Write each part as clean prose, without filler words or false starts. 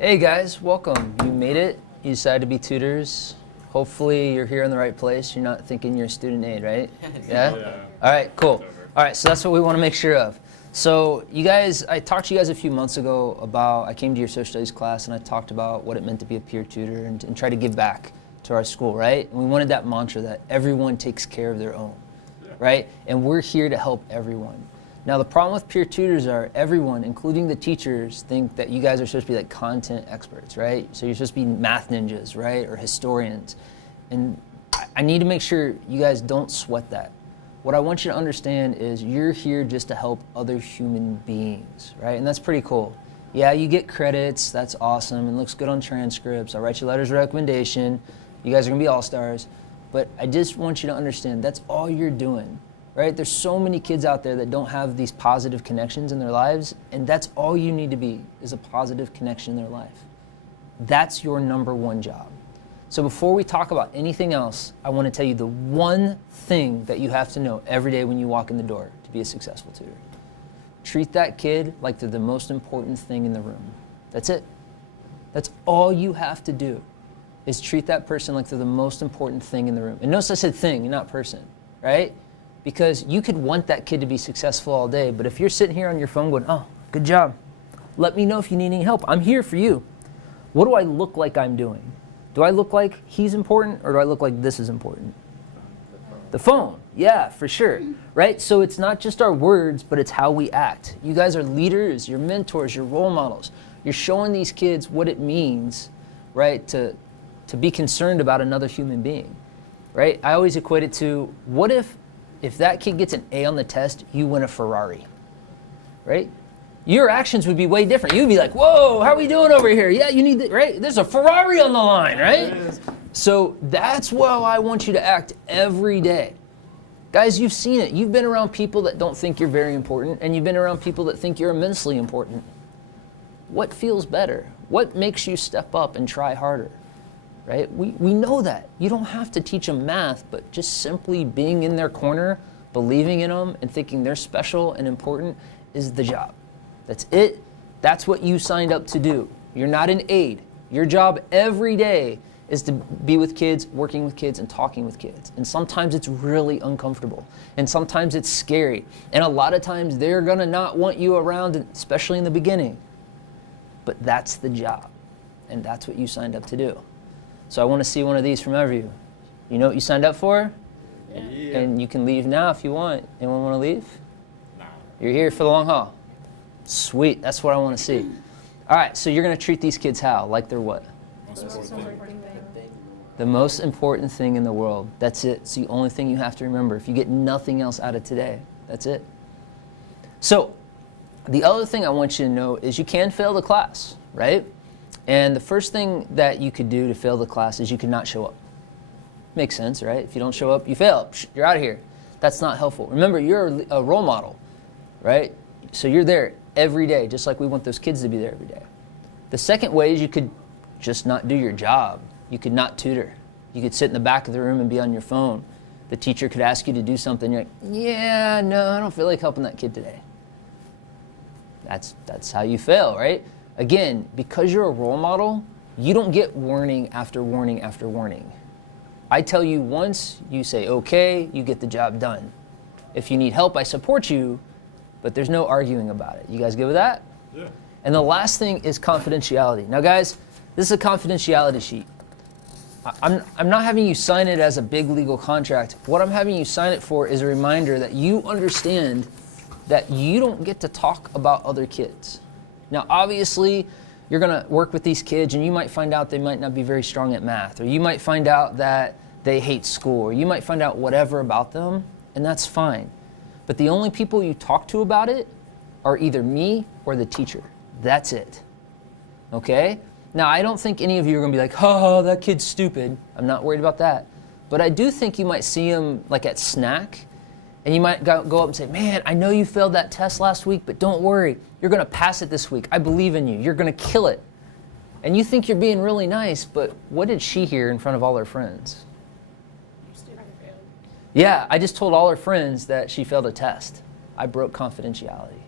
Hey guys, welcome. You made it. You decided to be tutors. Hopefully you're here in the right place. You're not thinking you're student aid, right? Yeah? All right, cool. All right, so that's what we want to make sure of. So you guys, I talked to you guys a few months ago about, I came to your social studies class and I talked about what it meant to be a peer tutor and try to give back to our school, right? And we wanted that mantra that everyone takes care of their own, right? And we're here to help everyone. Now the problem with peer tutors are everyone, including the teachers, think that you guys are supposed to be like content experts, right? So you're supposed to be math ninjas, right? Or historians. And I need to make sure you guys don't sweat that. What I want you to understand is you're here just to help other human beings, right? And that's pretty cool. Yeah, you get credits, that's awesome, and looks good on transcripts. I'll write you letters of recommendation. You guys are gonna be all-stars. But I just want you to understand that's all you're doing. Right? There's so many kids out there that don't have these positive connections in their lives, and that's all you need to be, is a positive connection in their life. That's your number one job. So before we talk about anything else, I want to tell you the one thing that you have to know every day when you walk in the door to be a successful tutor. Treat that kid like they're the most important thing in the room. That's it. That's all you have to do, is treat that person like they're the most important thing in the room. And notice I said thing, not person, right? Because you could want that kid to be successful all day, but if you're sitting here on your phone going, oh, good job. Let me know if you need any help. I'm here for you. What do I look like I'm doing? Do I look like he's important, or do I look like this is important? The phone, yeah, for sure, right? So it's not just our words, but it's how we act. You guys are leaders, you're mentors, you're role models. You're showing these kids what it means, right, to be concerned about another human being, right? I always equate it to, what if that kid gets an A on the test, you win a Ferrari, right? Your actions would be way different. You'd be like, whoa, how are we doing over here? Yeah, you need, right? There's a Ferrari on the line, right? So that's how I want you to act every day. Guys, you've seen it. You've been around people that don't think you're very important, and you've been around people that think you're immensely important. What feels better? What makes you step up and try harder? Right? We know that. You don't have to teach them math, but just simply being in their corner, believing in them, and thinking they're special and important is the job. That's it. That's what you signed up to do. You're not an aide. Your job every day is to be with kids, working with kids, and talking with kids. And sometimes it's really uncomfortable. And sometimes it's scary. And a lot of times they're gonna not want you around, especially in the beginning. But that's the job. And that's what you signed up to do. So I want to see one of these from every you. You know what you signed up for? Yeah. And you can leave now if you want. Anyone want to leave? No. You're here for the long haul. Sweet, that's what I want to see. All right, so you're going to treat these kids how? Like they're what? The most important thing in the world. That's it. It's the only thing you have to remember. If you get nothing else out of today, that's it. So the other thing I want you to know is you can fail the class, right? And the first thing that you could do to fail the class is you could not show up. Makes sense, right? If you don't show up, you fail. You're out of here. That's not helpful. Remember, you're a role model, right? So you're there every day, just like we want those kids to be there every day. The second way is you could just not do your job. You could not tutor. You could sit in the back of the room and be on your phone. The teacher could ask you to do something. You're like, yeah, no, I don't feel like helping that kid today. That's how you fail, right? Again, because you're a role model, you don't get warning after warning after warning. I tell you once, you say, okay, you get the job done. If you need help, I support you, but there's no arguing about it. You guys good with that? Yeah. And the last thing is confidentiality. Now guys, this is a confidentiality sheet. I'm not having you sign it as a big legal contract. What I'm having you sign it for is a reminder that you understand that you don't get to talk about other kids. Now, obviously, you're going to work with these kids, and you might find out they might not be very strong at math, or you might find out that they hate school, or you might find out whatever about them, and that's fine. But the only people you talk to about it are either me or the teacher. That's it. Okay? Now, I don't think any of you are going to be like, oh, that kid's stupid. I'm not worried about that. But I do think you might see him like at snack, and you might go up and say, man, I know you failed that test last week, but don't worry. You're going to pass it this week. I believe in you. You're going to kill it. And you think you're being really nice, but what did she hear in front of all her friends? Yeah, I just told all her friends that she failed a test. I broke confidentiality.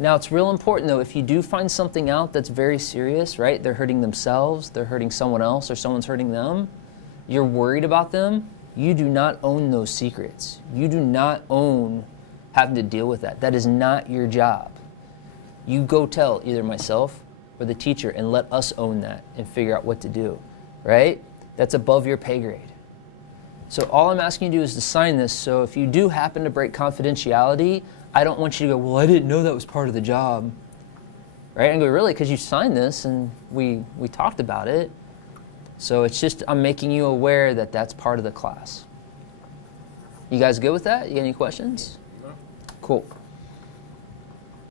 Now, it's real important, though, if you do find something out that's very serious, right? They're hurting themselves, they're hurting someone else, or someone's hurting them, you're worried about them, you do not own those secrets. You do not own having to deal with that. That is not your job. You go tell either myself or the teacher and let us own that and figure out what to do, right? That's above your pay grade. So all I'm asking you to do is to sign this, so if you do happen to break confidentiality, I don't want you to go, well, I didn't know that was part of the job, right? And go, really, because you signed this and we talked about it. So it's just, I'm making you aware that that's part of the class. You guys good with that? You got any questions? No. Cool.